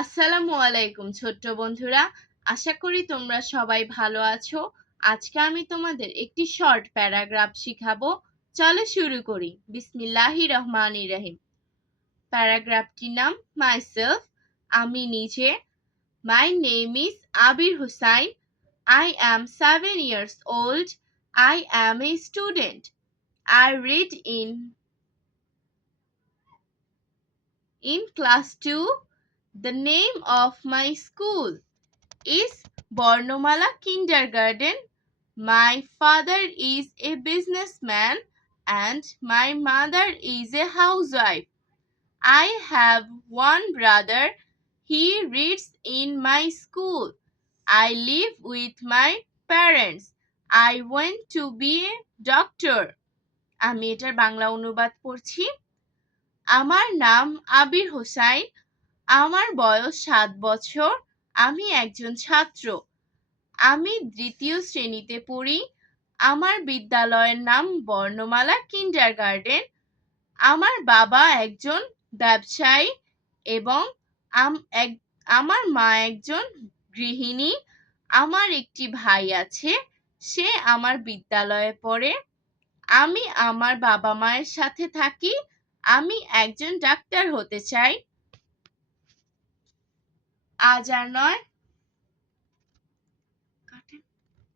আসসালামু আলাইকুম ছোট্ট বন্ধুরা, আশা করি তোমরা সবাই ভালো আছো। আজকে আমি তোমাদের একটি শর্ট প্যারাগ্রাফ শিখাবো। চলো শুরু করি। বিসমিল্লাহির রহমানির রহিম। প্যারাগ্রাফটির নাম মাইসেলফ, আমি নিজে। My name is Abir Hussain. I am 7 years old. I am a student. I read in class 2. The name of my school is Bornomala Kindergarten. My father is a businessman and my mother is a housewife. I have one brother. He reads in my school. I live with my parents. I want to be a doctor. আমি এটার বাংলা অনুবাদ পড়ছি। আমার নাম আবির হোসাইন। আমার বয়স 7 বছর। আমি একজন ছাত্র। আমি দ্বিতীয় শ্রেণীতে পড়ি। আমার বিদ্যালয়ের নাম বর্ণমালা কিন্ডারগার্টেন। আমার বাবা একজন ব্যবসায়ী এবং আমার মা একজন গৃহিণী। আমার একটি ভাই আছে, সে আমার বিদ্যালয়ে পড়ে। আমি আমার বাবা মায়ের সাথে থাকি। আমি একজন ডাক্তার হতে চাই। আজ আর নয়,